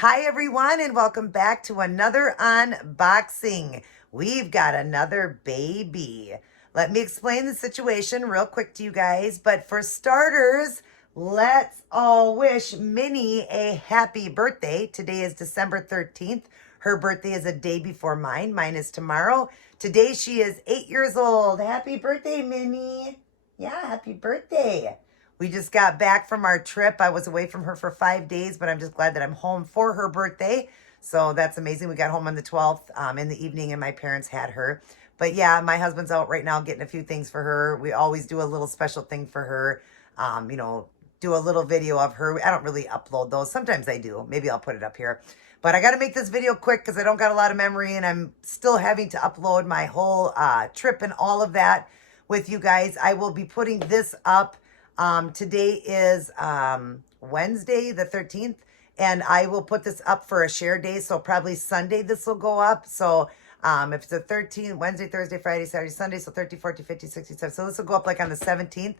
Hi everyone, and welcome back to another unboxing. We've got another baby. Let me explain the situation real quick to you guys, but for starters, let's all wish Minnie a happy birthday. Today is December 13th. Her birthday is a day before mine. Mine is tomorrow. Today she is 8 years old. Happy birthday, Minnie. Yeah, happy birthday. We just got back from our trip. I was away from her for 5 days, but I'm just glad that I'm home for her birthday. So that's amazing. We got home on the 12th in the evening, and my parents had her. But yeah, my husband's out right now getting a few things for her. We always do a little special thing for her. Do a little video of her. I don't really upload those. Sometimes I do. Maybe I'll put it up here. But I got to make this video quick because I don't got a lot of memory, and I'm still having to upload my whole trip and all of that with you guys. I will be putting this up. Today is Wednesday the 13th, and I will put this up for a share day, so probably Sunday this will go up. So if it's the 13th, Wednesday, Thursday, Friday, Saturday, Sunday, so 30, 40, 50, 60, 70. So this will go up like on the 17th.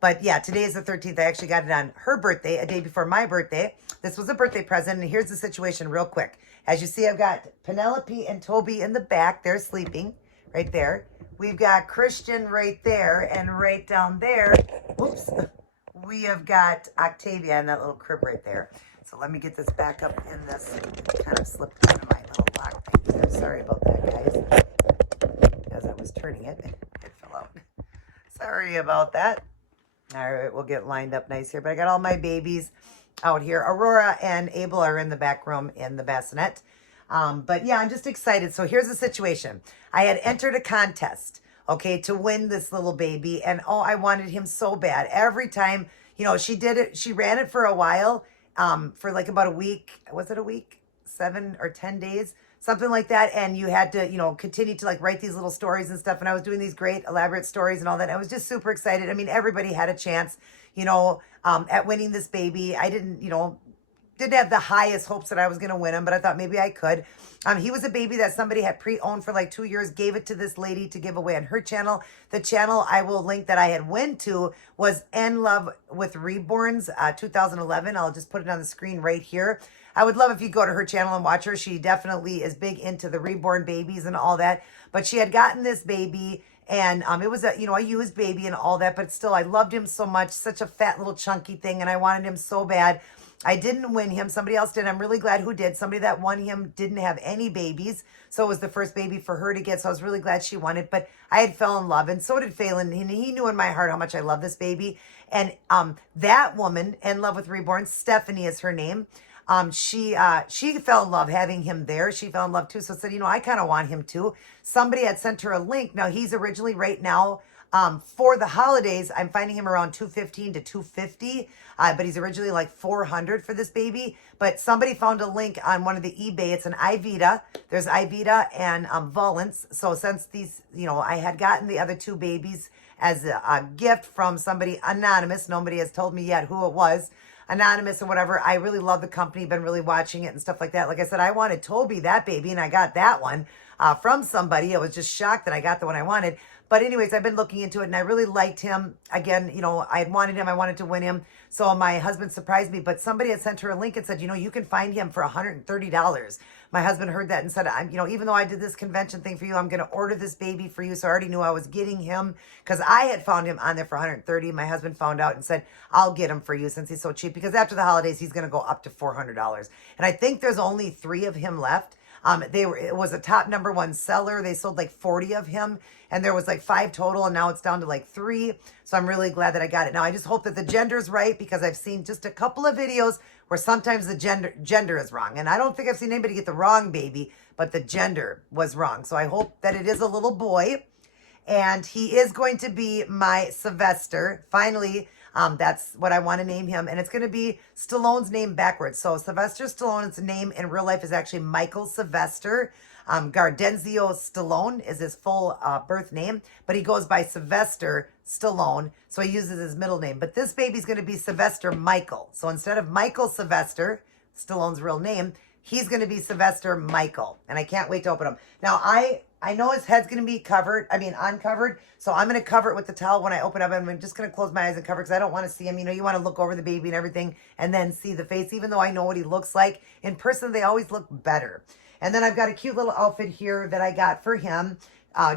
But yeah, today is the 13th. I actually got it on her birthday, a day before my birthday. This was a birthday present, and here's the situation real quick. As you see, I've got Penelope and Toby in the back. They're sleeping right there. We've got Christian right there, and right down there, whoops, we have got Octavia in that little crib right there. So let me get this back up in this. It kind of slipped out of my little lock thing there. Sorry about that, guys. As I was turning it, it fell out. Sorry about that. All right, we'll get lined up nice here. But I got all my babies out here. Aurora and Abel are in the back room in the bassinet. But yeah, I'm just excited. So here's the situation. I had entered a contest, okay, to win this little baby. And oh, I wanted him so bad. Every time, she did it. She ran it for a while, for like about a week. Was it a week? 7 or 10 days? Something like that. And you had to, continue to like write these little stories and stuff. And I was doing these great elaborate stories and all that. I was just super excited. I mean, everybody had a chance, at winning this baby. I didn't have the highest hopes that I was going to win him, but I thought maybe I could. He was a baby that somebody had pre-owned for like 2 years, gave it to this lady to give away on her channel. The channel I will link that I had went to was In Love with Reborns, 2011. I'll just put it on the screen right here. I would love if you go to her channel and watch her. She definitely is big into the reborn babies and all that. But she had gotten this baby, and it was a used baby and all that, but still I loved him so much, such a fat little chunky thing, and I wanted him so bad. I didn't win him. Somebody else did. I'm really glad who did. Somebody that won him didn't have any babies. So it was the first baby for her to get. So I was really glad she won it. But I had fell in love, and so did Phelan. And he knew in my heart how much I love this baby. And that woman, In Love with Reborn, Stephanie is her name. She fell in love having him there. She fell in love too. So said, I kind of want him too. Somebody had sent her a link. Now he's originally right now, for the holidays, I'm finding him around $215 to $250, but he's originally like $400 for this baby. But somebody found a link on one of the eBay. It's an iVita. There's iVita and Volants. So since these, I had gotten the other two babies as a gift from somebody anonymous. Nobody has told me yet who it was. Anonymous or whatever. I really love the company, been really watching it and stuff like that. Like I said, I wanted Toby, that baby, and I got that one from somebody. I was just shocked that I got the one I wanted. But anyways, I've been looking into it, and I really liked him. Again, I had wanted him. I wanted to win him. So my husband surprised me, but somebody had sent her a link and said, you can find him for $130. My husband heard that and said, even though I did this convention thing for you, I'm going to order this baby for you. So I already knew I was getting him because I had found him on there for $130. My husband found out and said, I'll get him for you since he's so cheap, because after the holidays, he's going to go up to $400. And I think there's only 3 of him left. It was a top #1 seller. They sold like 40 of him, and there was like 5 total, and now it's down to like 3. So I'm really glad that I got it. Now I just hope that the gender's right, because I've seen just a couple of videos where sometimes the gender is wrong. And I don't think I've seen anybody get the wrong baby, but the gender was wrong. So I hope that it is a little boy, and he is going to be my Sylvester. Finally, that's what I want to name him. And it's going to be Stallone's name backwards. So Sylvester Stallone's name in real life is actually Michael Sylvester. Gardenzio Stallone is his full birth name, but he goes by Sylvester Stallone. So he uses his middle name. But this baby's going to be Sylvester Michael. So instead of Michael Sylvester, Stallone's real name, he's going to be Sylvester Michael. And I can't wait to open him. Now, I I know his head's going to be uncovered. So I'm going to cover it with the towel when I open up. I'm just going to close my eyes and cover because I don't want to see him. You know, you want to look over the baby and everything and then see the face, even though I know what he looks like. In person, they always look better. And then I've got a cute little outfit here that I got for him.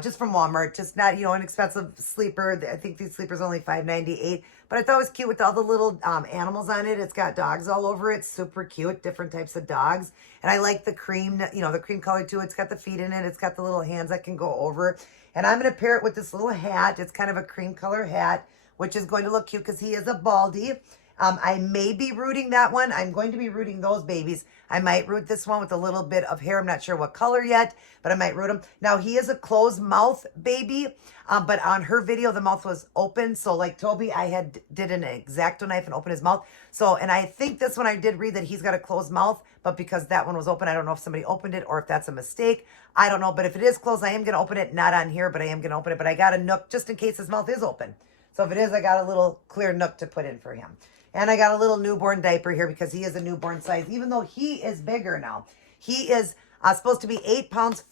Just from Walmart, just not, inexpensive sleeper. I think these sleepers only $5.98, but I thought it was cute with all the little animals on it. It's got dogs all over it, super cute, different types of dogs. And I like the cream, the cream color too. It's got the feet in it. It's got the little hands that can go over. And I'm going to pair it with this little hat. It's kind of a cream color hat, which is going to look cute because he is a baldy. I may be rooting that one. I'm going to be rooting those babies. I might root this one with a little bit of hair. I'm not sure what color yet, but I might root him. Now, he is a closed mouth baby, but on her video, the mouth was open. So like Toby, I did an X-Acto knife and opened his mouth. So, and I think this one I did read that he's got a closed mouth, but because that one was open, I don't know if somebody opened it or if that's a mistake. I don't know, but if it is closed, I am going to open it. Not on here, but I am going to open it. But I got a nook just in case his mouth is open. So if it is, I got a little clear nook to put in for him. And I got a little newborn diaper here because he is a newborn size, even though he is bigger now. He is supposed to be 8 pounds,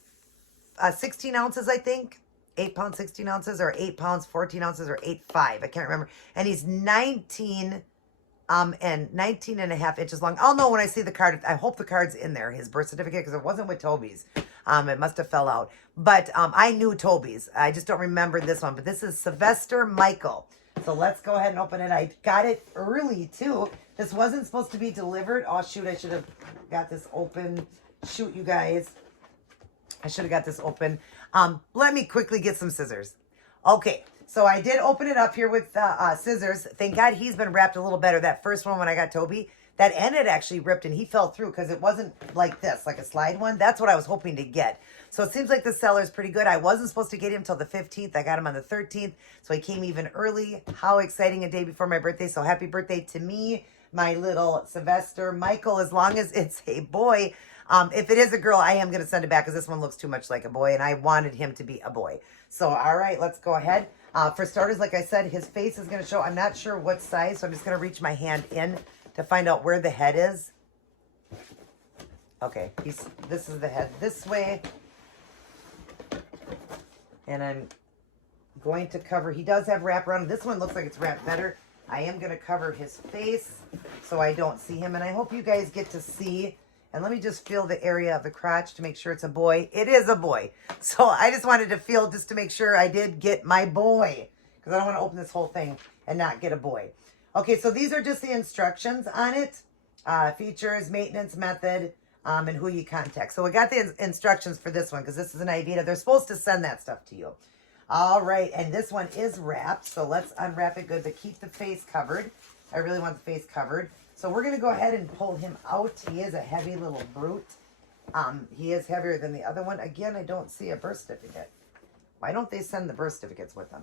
16 ounces, I think. 8 pounds, 16 ounces, or 8 pounds, 14 ounces, or 8'5". I can't remember. And he's 19 and 19 and a half inches long. I'll know when I see the card. I hope the card's in there, his birth certificate, because it wasn't with Toby's. It must have fell out. But I knew Toby's. I just don't remember this one. But this is Sylvester Michael. So let's go ahead and open it. I got it early, too. This wasn't supposed to be delivered. Oh, shoot, I should have got this open. Shoot, you guys. I should have got this open. Let me quickly get some scissors. Okay, so I did open it up here with scissors. Thank God he's been wrapped a little better. That first one when I got Toby, that end had actually ripped and he fell through because it wasn't like this, like a slide one. That's what I was hoping to get. So it seems like the seller is pretty good. I wasn't supposed to get him till the 15th. I got him on the 13th. So he came even early. How exciting, a day before my birthday. So happy birthday to me, my little Sylvester Michael, as long as it's a boy. If it is a girl, I am going to send it back because this one looks too much like a boy and I wanted him to be a boy. So, all right, let's go ahead. For starters, like I said, his face is going to show. I'm not sure what size, so I'm just going to reach my hand in to find out where the head is. Okay, this is the head this way. And I'm going to cover, he does have wrap around. This one looks like it's wrapped better. I am going to cover his face so I don't see him. And I hope you guys get to see. And let me just feel the area of the crotch to make sure it's a boy. It is a boy. So I just wanted to feel just to make sure I did get my boy. Because I don't want to open this whole thing and not get a boy. Okay, so these are just the instructions on it. Features, maintenance method, and who you contact. So we got the instructions for this one because this is an Ivita. They're supposed to send that stuff to you. All right, and this one is wrapped. So let's unwrap it good, but keep the face covered. I really want the face covered. So we're going to go ahead and pull him out. He is a heavy little brute. He is heavier than the other one. Again, I don't see a birth certificate. Why don't they send the birth certificates with them?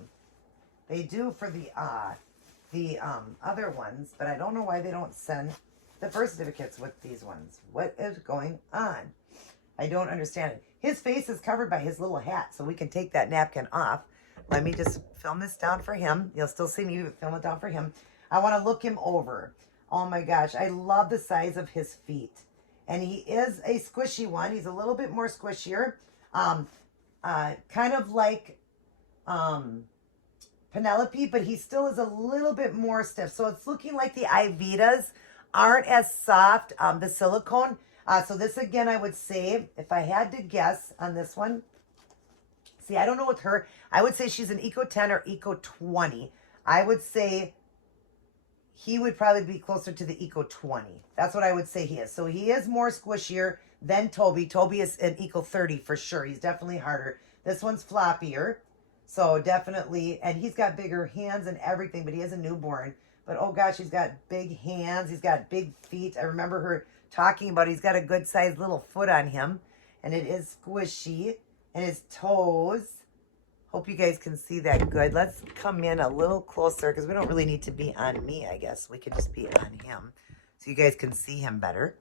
They do for the other ones, but I don't know why they don't send the birth certificates with these ones. What is going on? I don't understand it. His face is covered by his little hat, so we can take that napkin off. Let me just film this down for him. You'll still see me film it down for him. I want to look him over. Oh my gosh, I love the size of his feet. And he is a squishy one. He's a little bit more squishier. Kind of like Penelope, but he still is a little bit more stiff. So it's looking like the Ivitas aren't as soft, the silicone. So this again, I would say, if I had to guess on this one, see, I don't know with her. I would say she's an Eco 10 or Eco 20. I would say he would probably be closer to the Eco 20. That's what I would say he is. So he is more squishier than Toby. Toby is an Eco 30 for sure. He's definitely harder. This one's floppier. So definitely, and he's got bigger hands and everything, but he is a newborn. But oh gosh, he's got big hands. He's got big feet. I remember her talking about he's got a good sized little foot on him. And it is squishy. And his toes. Hope you guys can see that good. Let's come in a little closer because we don't really need to be on me, I guess. We could just be on him so you guys can see him better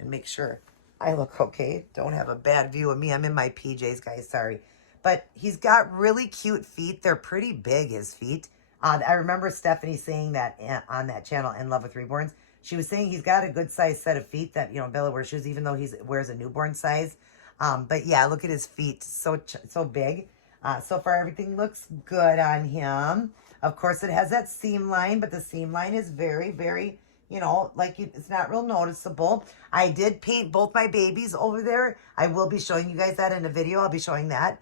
and make sure I look okay. Don't have a bad view of me. I'm in my PJs, guys. Sorry. But he's got really cute feet. They're pretty big, his feet. I remember Stephanie saying that on that channel, In Love with Reborns. She was saying he's got a good size set of feet that, Bella wears shoes, even though he wears a newborn size. But yeah, look at his feet, so big. So far, everything looks good on him. Of course, it has that seam line, but the seam line is very, very, like it's not real noticeable. I did paint both my babies over there. I will be showing you guys that in a video. I'll be showing that.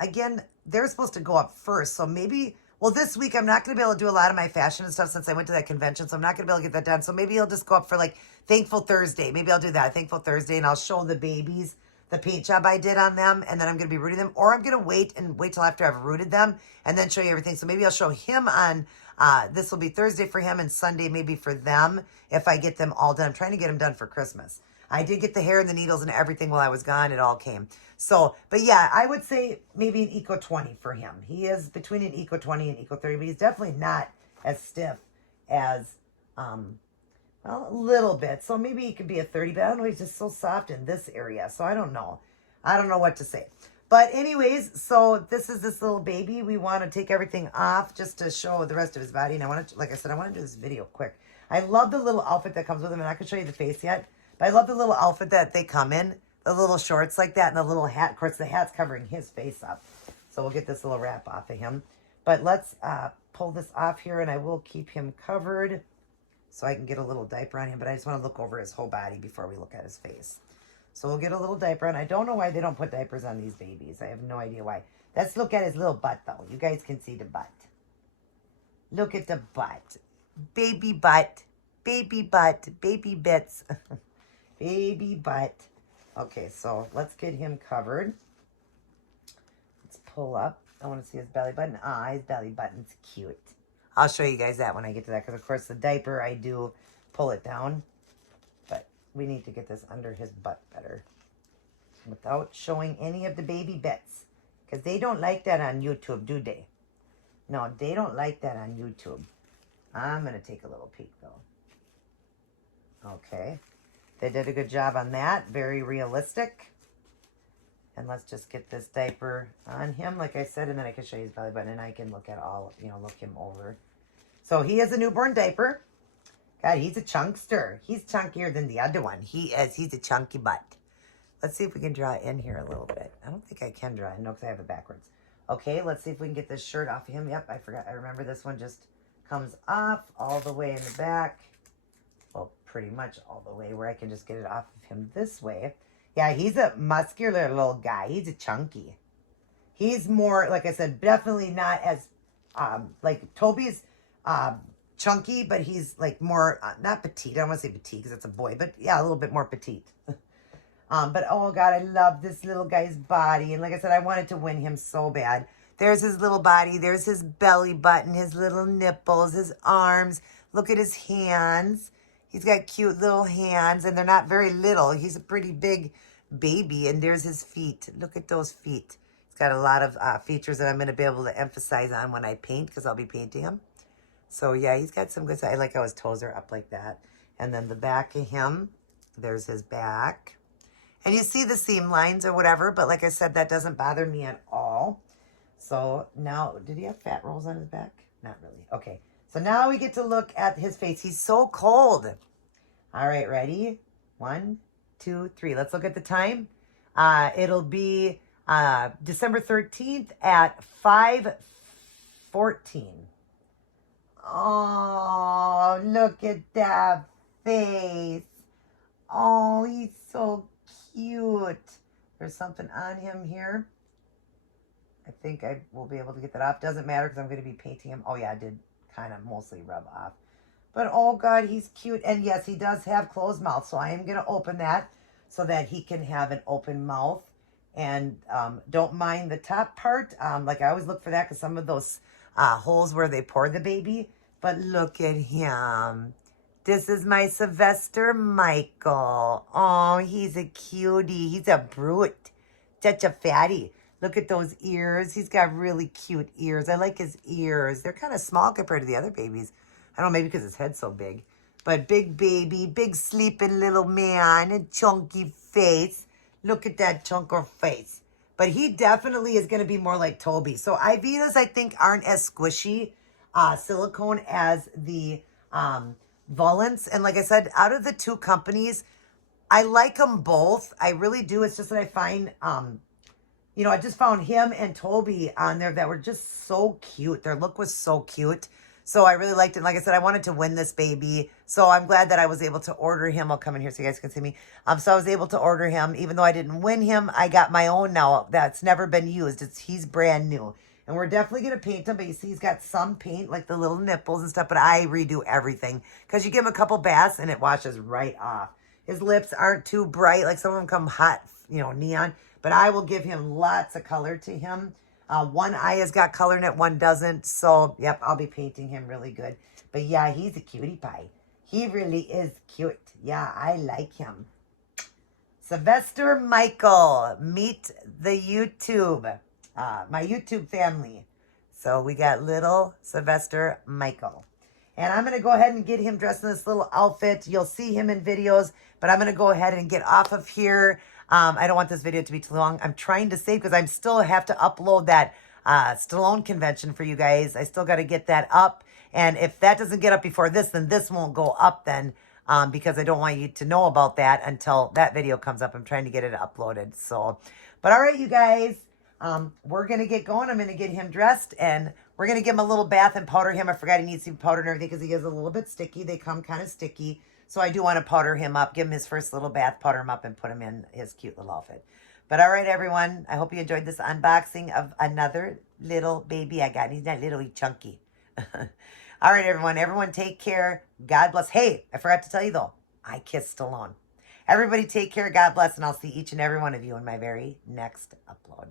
Again, they're supposed to go up first, so maybe. Well, this week I'm not going to be able to do a lot of my fashion and stuff since I went to that convention, so I'm not going to be able to get that done. So maybe I'll just go up for like Thankful Thursday. Maybe I'll do that, Thankful Thursday, and I'll show the babies the paint job I did on them, and then I'm going to be rooting them, or I'm going to wait till after I've rooted them and then show you everything. So maybe I'll show him on, this will be Thursday for him and Sunday maybe for them if I get them all done. I'm trying to get them done for Christmas. I did get the hair and the needles and everything while I was gone. It all came. So, but yeah, I would say maybe an Eco 20 for him. He is between an Eco 20 and Eco 30, but he's definitely not as stiff as, well, a little bit. So maybe he could be a 30, but I don't know. He's just so soft in this area. So I don't know. I don't know what to say. But anyways, so this is this little baby. We want to take everything off just to show the rest of his body. And I want to, like I said, I want to do this video quick. I love the little outfit that comes with him. And I can show you the face yet. But I love the little outfit that they come in. The little shorts like that and the little hat. Of course, the hat's covering his face up. So we'll get this little wrap off of him. But let's pull this off here. And I will keep him covered, so I can get a little diaper on him, but I just want to look over his whole body before we look at his face. So we'll get a little diaper on. I don't know why they don't put diapers on these babies. I have no idea why. Let's look at his little butt, though. You guys can see the butt. Look at the butt. Baby butt. Baby butt. Baby bits. Baby butt. Okay, so let's get him covered. Let's pull up. I want to see his belly button. Ah, his belly button's cute. I'll show you guys that when I get to that, because of course the diaper, I do pull it down, but we need to get this under his butt better without showing any of the baby bits, because they don't like that on YouTube, do they? No, they don't like that on YouTube. I'm going to take a little peek, though. Okay. They did a good job on that. Very realistic. And let's just get this diaper on him, like I said, and then I can show you his belly button, and I can look at all, look him over. So he is a newborn diaper. God, he's a chunkster. He's chunkier than the other one. He is. He's a chunky butt. Let's see if we can draw in here a little bit. I don't think I can draw in, no, because I have it backwards. Okay, let's see if we can get this shirt off of him. Yep, I forgot. I remember this one just comes off all the way in the back. Well, pretty much all the way, where I can just get it off of him this way. Yeah, he's a muscular little guy. He's a chunky. He's more, like I said, definitely not as, like Toby's chunky, but he's like more, not petite. I don't want to say petite because it's a boy, but yeah, a little bit more petite. But oh God, I love this little guy's body. And like I said, I wanted to win him so bad. There's his little body. There's his belly button, his little nipples, his arms. Look at his hands. He's got cute little hands, and they're not very little. He's a pretty big baby, and there's his feet. Look at those feet. He's got a lot of features that I'm going to be able to emphasize on when I paint, because I'll be painting him. So, yeah, he's got some good stuff. I like how his toes are up like that. And then the back of him, there's his back. And you see the seam lines or whatever, but like I said, that doesn't bother me at all. So now, did he have fat rolls on his back? Not really. Okay. So now we get to look at his face. He's so cold. All right, ready? 1, 2, 3. Let's look at the time. It'll be December 13th at 5:14. Oh, look at that face. Oh, he's so cute. There's something on him here. I think I will be able to get that off. Doesn't matter because I'm going to be painting him. Oh, yeah, I did kind of mostly rub off. But, oh, God, he's cute. And, yes, he does have closed mouth. So I am going to open that so that he can have an open mouth. And don't mind the top part. Like, I always look for that because some of those holes where they pour the baby. But look at him. This is my Sylvester Michael. Oh, he's a cutie. He's a brute. Such a fatty. Look at those ears. He's got really cute ears. I like his ears. They're kind of small compared to the other babies. I don't know, maybe because his head's so big. But big baby, big sleeping little man, a chunky face. Look at that chunker face. But he definitely is going to be more like Toby. So Ivitas, I think, aren't as squishy silicone as the Volants. And like I said, out of the two companies, I like them both. I really do. It's just that I find, I just found him and Toby on there that were just so cute. Their look was so cute. So I really liked it. Like I said, I wanted to win this baby. So I'm glad that I was able to order him. I'll come in here so you guys can see me. So I was able to order him. Even though I didn't win him, I got my own now that's never been used. He's brand new. And we're definitely going to paint him. But you see he's got some paint, like the little nipples and stuff. But I redo everything. Because you give him a couple baths and it washes right off. His lips aren't too bright. Like some of them come hot, neon. But I will give him lots of color to him. One eye has got color in it, one doesn't. So, yep, I'll be painting him really good. But yeah, he's a cutie pie. He really is cute. Yeah, I like him. Sylvester Michael, meet the YouTube, my YouTube family. So we got little Sylvester Michael. And I'm going to go ahead and get him dressed in this little outfit. You'll see him in videos, but I'm going to go ahead and get off of here. I don't want this video to be too long. I'm trying to save because I still have to upload that Stallone convention for you guys. I still got to get that up. And if that doesn't get up before this, then this won't go up then because I don't want you to know about that until that video comes up. I'm trying to get it uploaded. So, but all right, you guys, we're going to get going. I'm going to get him dressed and we're going to give him a little bath and powder him. I forgot he needs to be powdered and everything because he is a little bit sticky. They come kind of sticky. So I do want to powder him up, give him his first little bath, powder him up, and put him in his cute little outfit. But all right, everyone. I hope you enjoyed this unboxing of another little baby I got. He's not little, he's chunky. All right, everyone. Everyone take care. God bless. Hey, I forgot to tell you, though. I kissed Stallone. Everybody take care. God bless. And I'll see each and every one of you in my very next upload.